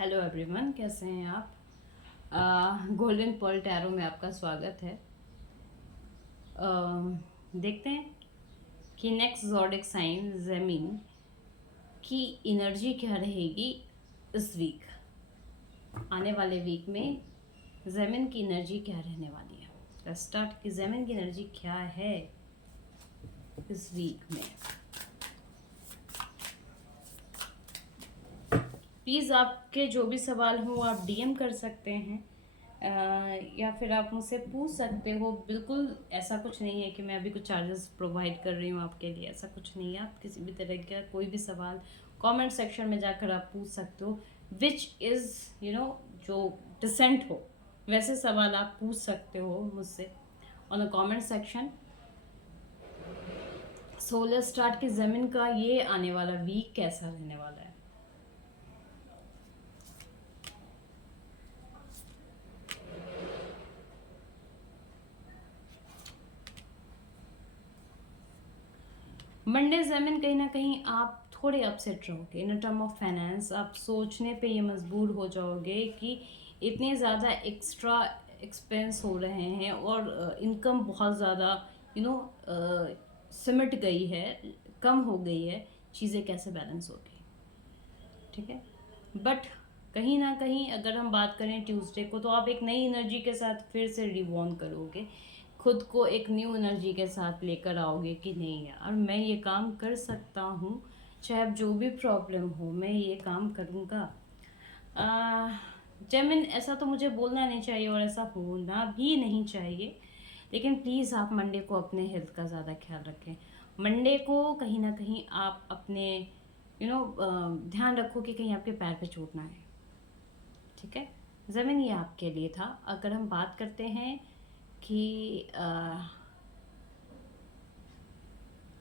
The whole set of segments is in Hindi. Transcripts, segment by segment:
हेलो एवरीवन, कैसे हैं आप? गोल्डन पर्ल टैरो में आपका स्वागत है। देखते हैं कि नेक्स्ट ज़ोडिक साइन ज़मीन की एनर्जी क्या रहेगी इस वीक। आने वाले वीक में ज़मीन की एनर्जी क्या रहने वाली है। स्टार्ट की ज़मीन की एनर्जी क्या है इस वीक में। प्लीज़ आपके जो भी सवाल हो आप डीएम कर सकते हैं, या फिर आप मुझसे पूछ सकते हो। बिल्कुल ऐसा कुछ नहीं है कि मैं अभी कुछ चार्जेस प्रोवाइड कर रही हूँ आपके लिए, ऐसा कुछ नहीं है। आप किसी भी तरह का कोई भी सवाल कमेंट सेक्शन में जाकर आप पूछ सकते हो, विच इज़ जो डिसेंट हो वैसे सवाल आप पूछ सकते हो मुझसे on the comment section. Solar start की ज़मीन का ये आने वाला वीक कैसा रहने वाला है। मंडे ज़मीन कहीं ना कहीं आप थोड़े अपसेट रहोगे इन टर्म ऑफ फाइनेंस। आप सोचने पे ये मजबूर हो जाओगे कि इतने ज़्यादा एक्स्ट्रा एक्सपेंस हो रहे हैं और इनकम बहुत ज़्यादा सिमट गई है, कम हो गई है, चीज़ें कैसे बैलेंस होगी। ठीक है, बट कहीं ना कहीं अगर हम बात करें ट्यूसडे को, तो आप एक नई एनर्जी के साथ फिर से रिवॉर्न करोगे, खुद को एक न्यू एनर्जी के साथ लेकर आओगे कि नहीं यार मैं ये काम कर सकता हूँ, चाहे अब जो भी प्रॉब्लम हो मैं ये काम करूँगा। जेमिन, ऐसा तो मुझे बोलना नहीं चाहिए और ऐसा होना भी नहीं चाहिए, लेकिन प्लीज़ आप मंडे को अपने हेल्थ का ज़्यादा ख्याल रखें। मंडे को कहीं ना कहीं आप अपने ध्यान रखो कि कहीं आपके पैर पे चोट ना आए। ठीक है, ज़मीन ये आपके लिए था। अगर हम बात करते हैं कि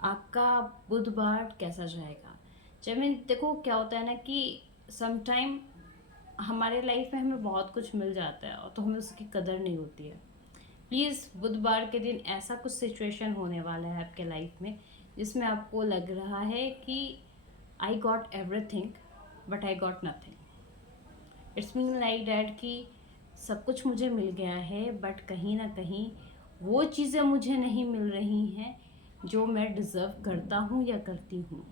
आपका बुधवार कैसा जाएगा। ज़मीन देखो, क्या होता है ना कि समटाइम हमारे लाइफ में हमें बहुत कुछ मिल जाता है और तो हमें उसकी कदर नहीं होती है। प्लीज़ बुधवार के दिन ऐसा कुछ सिचुएशन होने वाला है आपके लाइफ में जिसमें आपको लग रहा है कि I got everything but I got nothing. It's mean like that कि सब कुछ मुझे मिल गया है बट कहीं ना कहीं वो चीज़ें मुझे नहीं मिल रही हैं जो मैं डिज़र्व करता हूँ या करती हूँ।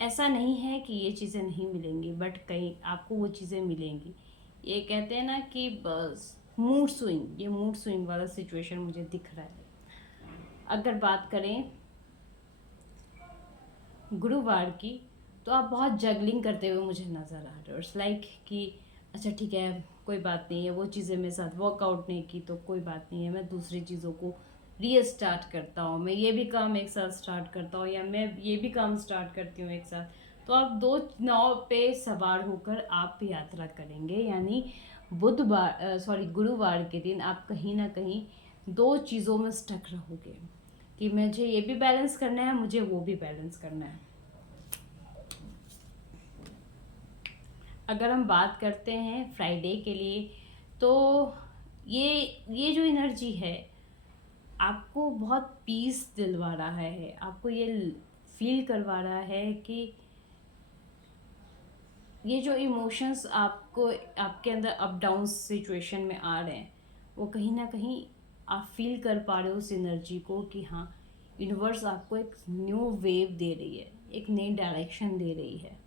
ऐसा नहीं है कि ये चीज़ें नहीं मिलेंगी, बट कहीं आपको वो चीज़ें मिलेंगी। ये कहते हैं ना कि बस मूड स्विंग, ये मूड स्विंग वाला सिचुएशन मुझे दिख रहा है। अगर बात करें गुरुवार की, तो आप बहुत जगलिंग करते हुए मुझे नज़र आ रहे हो। इट्स लाइक कि अच्छा ठीक है, कोई बात नहीं है, वो चीज़ें मेरे साथ वर्कआउट नहीं की तो कोई बात नहीं है, मैं दूसरी चीज़ों को रीस्टार्ट करता हूँ, मैं ये भी काम एक साथ स्टार्ट करता हूँ या मैं ये भी काम स्टार्ट करती हूँ एक साथ। तो आप दो नाव पे सवार होकर आप यात्रा करेंगे, यानी गुरुवार के दिन आप कहीं ना कहीं दो चीज़ों में स्टक रहोगे कि मुझे ये भी बैलेंस करना है, मुझे वो भी बैलेंस करना है। अगर हम बात करते हैं फ्राइडे के लिए, तो ये जो एनर्जी है आपको बहुत पीस दिलवा रहा है, आपको ये फील करवा रहा है कि ये जो इमोशंस आपको आपके अंदर अप डाउन सिचुएशन में आ रहे हैं, वो कहीं ना कहीं आप फील कर पा रहे हो उस एनर्जी को कि हाँ, यूनिवर्स आपको एक न्यू वेव दे रही है, एक नई डायरेक्शन दे रही है।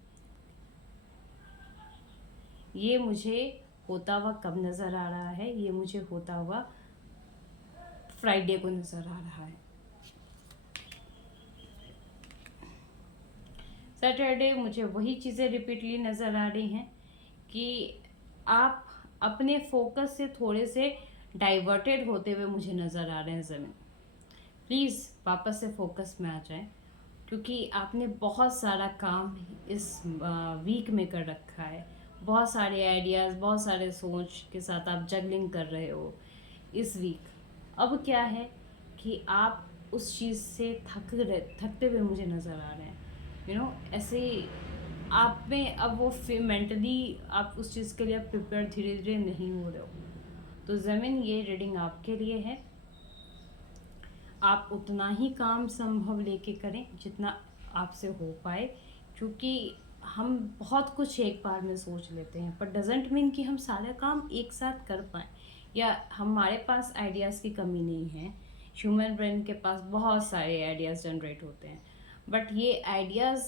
ये मुझे होता हुआ कब नज़र आ रहा है? ये मुझे होता हुआ फ्राइडे को नज़र आ रहा है। सैटरडे मुझे वही चीज़ें रिपीटली नज़र आ रही हैं कि आप अपने फोकस से थोड़े से डाइवर्टेड होते हुए मुझे नज़र आ रहे हैं। ज़मीन, प्लीज़ वापस से फोकस में आ जाएं, क्योंकि आपने बहुत सारा काम इस वीक में कर रखा है। बहुत सारे आइडियाज़, बहुत सारे सोच के साथ आप जगलिंग कर रहे हो इस वीक। अब क्या है कि आप उस चीज़ से थकते हुए मुझे नज़र आ रहे हैं। ऐसे आप में अब वो मेंटली आप उस चीज़ के लिए प्रिपेयर धीरे धीरे नहीं हो रहे हो। तो ज़मीन, ये रीडिंग आपके लिए है। आप उतना ही काम संभव लेके करें जितना आपसे हो पाए, क्योंकि हम बहुत कुछ एक बार में सोच लेते हैं, पर डजेंट मीन कि हम सारा काम एक साथ कर पाएँ, या हमारे पास आइडियाज़ की कमी नहीं है। ह्यूमन ब्रेन के पास बहुत सारे आइडियाज़ जनरेट होते हैं, बट ये आइडियाज़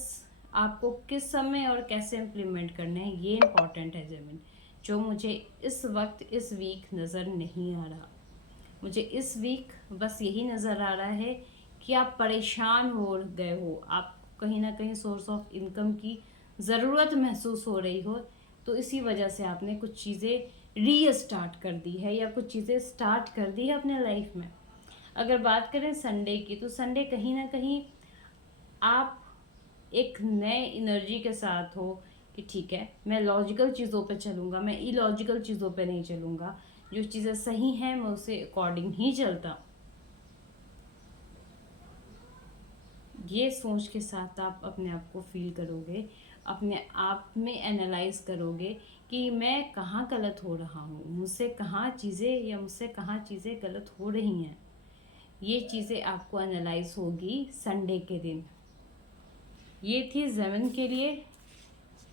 आपको किस समय और कैसे इम्प्लीमेंट करने हैं, ये इम्पॉर्टेंट है जमीन, जो मुझे इस वक्त इस वीक नज़र नहीं आ रहा। मुझे इस वीक बस यही नज़र आ रहा है कि आप परेशान हो गए हो, आप कहीं ना कहीं सोर्स ऑफ इनकम की ज़रूरत महसूस हो रही हो, तो इसी वजह से आपने कुछ चीज़ें रीस्टार्ट कर दी है या कुछ चीज़ें स्टार्ट कर दी है अपने लाइफ में। अगर बात करें संडे की, तो संडे कहीं ना कहीं आप एक नए एनर्जी के साथ हो कि ठीक है, मैं लॉजिकल चीज़ों पे चलूँगा, मैं इलॉजिकल चीज़ों पे नहीं चलूँगा, जो चीज़ें सही हैं मैं उसे अकॉर्डिंग ही चलता। ये सोच के साथ आप अपने आप को फील करोगे, अपने आप में एनालाइज करोगे कि मैं कहाँ गलत हो रहा हूँ, मुझसे कहाँ चीज़ें या मुझसे कहाँ चीज़ें गलत हो रही हैं। ये चीज़ें आपको एनालाइज होगी संडे के दिन। ये थी जेमिन के लिए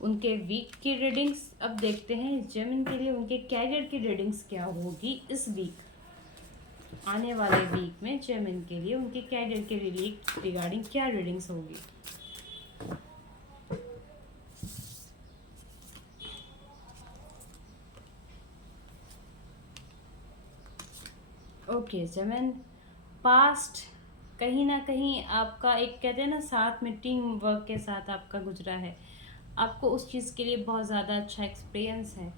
उनके वीक की रीडिंग्स। अब देखते हैं जेमिन के लिए उनके कैरियर की रीडिंग्स क्या होगी इस वीक, आने वाले वीक में जेमिन के लिए उनके कैरियर के रिगार्डिंग क्या रीडिंग्स होगी। ओके जेमिन, पास्ट कहीं ना कहीं आपका एक कहते हैं ना साथ में टीम वर्क के साथ आपका गुजरा है, आपको उस चीज़ के लिए बहुत ज़्यादा अच्छा एक्सपीरियंस है।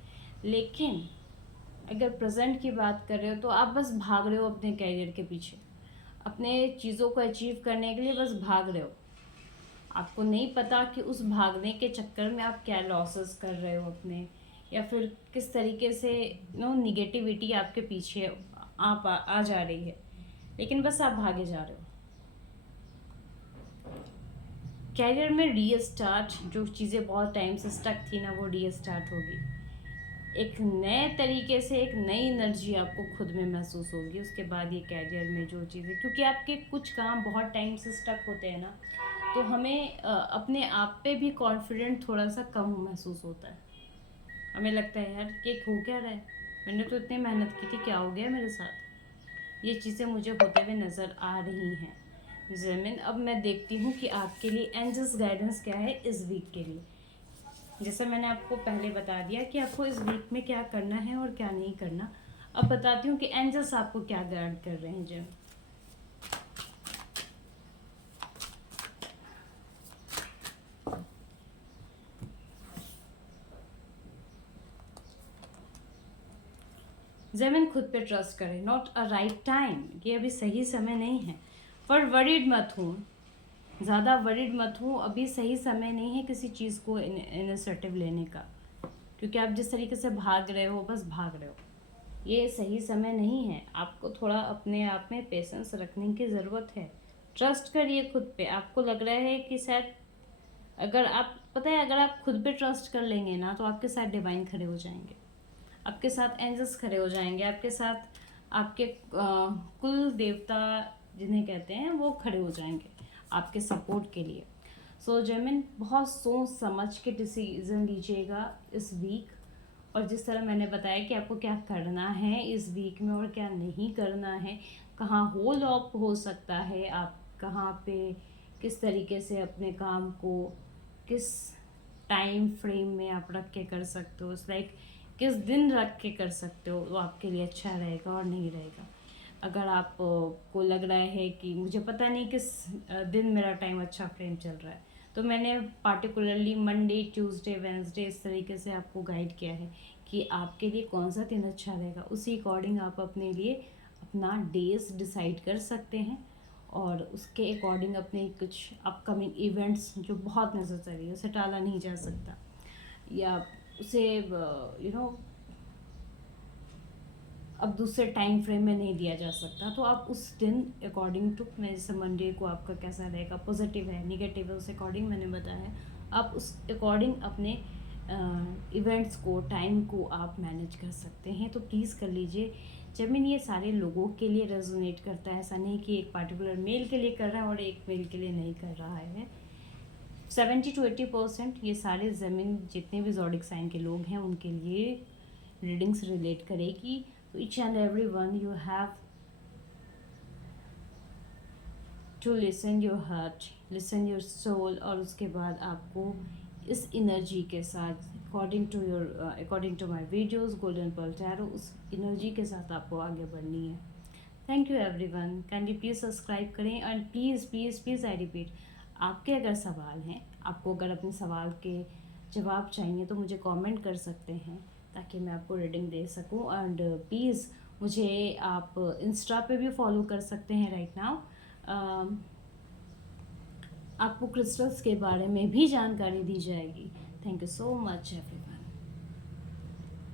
लेकिन अगर प्रेजेंट की बात कर रहे हो तो आप बस भाग रहे हो अपने कैरियर के पीछे, अपने चीज़ों को अचीव करने के लिए बस भाग रहे हो। आपको नहीं पता कि उस भागने के चक्कर में आप क्या लॉसेस कर रहे हो अपने, या फिर किस तरीके से निगेटिविटी आपके पीछे आ जा रही है, लेकिन बस आप भागे जा रहे हो। कैरियर में रीस्टार्ट, जो चीज़ें बहुत टाइम से स्टक थी ना, वो रीस्टार्ट होगी। एक नए तरीके से एक नई एनर्जी आपको खुद में महसूस होगी उसके बाद। ये कैरियर में जो चीज़ें, क्योंकि आपके कुछ काम बहुत टाइम से स्टक होते हैं ना, तो हमें अपने आप पे भी कॉन्फिडेंट थोड़ा सा कम महसूस होता है। हमें लगता है यार कि हो क्या रहा है, मैंने तो इतनी मेहनत की थी, क्या हो गया मेरे साथ। ये चीज़ें मुझे होते हुए नज़र आ रही हैं जेमिन। अब मैं देखती हूँ कि आपके लिए एंजल्स गाइडेंस क्या है इस वीक के लिए। जैसे मैंने आपको पहले बता दिया कि आपको इस वीक में क्या करना है और क्या नहीं करना, अब बताती हूँ कि एंजल्स आपको क्या गाइड कर रहे हैं जेमिन। जेमिन, खुद पे ट्रस्ट करें, नॉट अ राइट टाइम, ये अभी सही समय नहीं है। पर वरीड मत हो, ज़्यादा वरीड मत हो, अभी सही समय नहीं है किसी चीज़ को इनिशिएटिव लेने का, क्योंकि आप जिस तरीके से भाग रहे हो बस भाग रहे हो, ये सही समय नहीं है। आपको थोड़ा अपने आप में पेशेंस रखने की ज़रूरत है। ट्रस्ट करिए खुद पे। आपको लग रहा है कि शायद, अगर आप पता है, अगर आप खुद पे ट्रस्ट कर लेंगे ना, तो आपके साथ डिवाइन खड़े हो जाएंगे, आपके साथ एंजल्स खड़े हो जाएंगे, आपके साथ आपके कुल देवता जिन्हें कहते हैं वो खड़े हो जाएंगे आपके सपोर्ट के लिए। सो जेमिन, बहुत सोच समझ के डिसीजन लीजिएगा इस वीक, और जिस तरह मैंने बताया कि आपको क्या करना है इस वीक में और क्या नहीं करना है, कहाँ होल ऑफ हो सकता है, आप कहाँ पे किस तरीके से अपने काम को किस टाइम फ्रेम में आप रख के कर सकते हो, लाइक किस दिन रख के कर सकते हो, वो आपके लिए अच्छा रहेगा और नहीं रहेगा। अगर आप को लग रहा है कि मुझे पता नहीं किस दिन मेरा टाइम अच्छा फ्रेम चल रहा है, तो मैंने पार्टिकुलरली मंडे ट्यूसडे वेंसडे इस तरीके से आपको गाइड किया है कि आपके लिए कौन सा दिन अच्छा रहेगा। उसी अकॉर्डिंग आप अपने लिए अपना डेज डिसाइड कर सकते हैं, और उसके अकॉर्डिंग अपने कुछ अपकमिंग इवेंट्स जो बहुत नेसेसरी है, उसे टाला नहीं जा सकता, या उसे अब दूसरे टाइम फ्रेम में नहीं दिया जा सकता, तो आप उस दिन अकॉर्डिंग टू, मैं जैसे मंडे को आपका कैसा रहेगा, पॉजिटिव है निगेटिव है, उस अकॉर्डिंग मैंने बताया है, आप उस अकॉर्डिंग अपने इवेंट्स को टाइम को आप मैनेज कर सकते हैं। तो प्लीज़ कर लीजिए। जेमिनी, ये सारे लोगों के लिए रेजोनेट करता है, ऐसा नहीं कि एक पार्टिकुलर मेल के लिए कर रहा है और एक मेल के लिए नहीं कर रहा है। 70 to 80% ये सारे ज़मीन जितने भी ज़ोडिक साइन के लोग हैं उनके लिए रीडिंग्स रिलेट करेगी. तो each and every one you have to listen your heart, listen your soul, और उसके बाद आपको इस एनर्जी के साथ according to my videos golden pearl tarot, उस एनर्जी के साथ आपको आगे बढ़नी है. Thank you everyone. Kindly please subscribe करें and please please please I repeat, आपके अगर सवाल हैं, आपको अगर अपने सवाल के जवाब चाहिए तो मुझे कमेंट कर सकते हैं ताकि मैं आपको रीडिंग दे सकूं. एंड प्लीज़ मुझे आप इंस्टा पे भी फॉलो कर सकते हैं राइट नाउ. आपको क्रिस्टल्स के बारे में भी जानकारी दी जाएगी. Thank you so much everyone.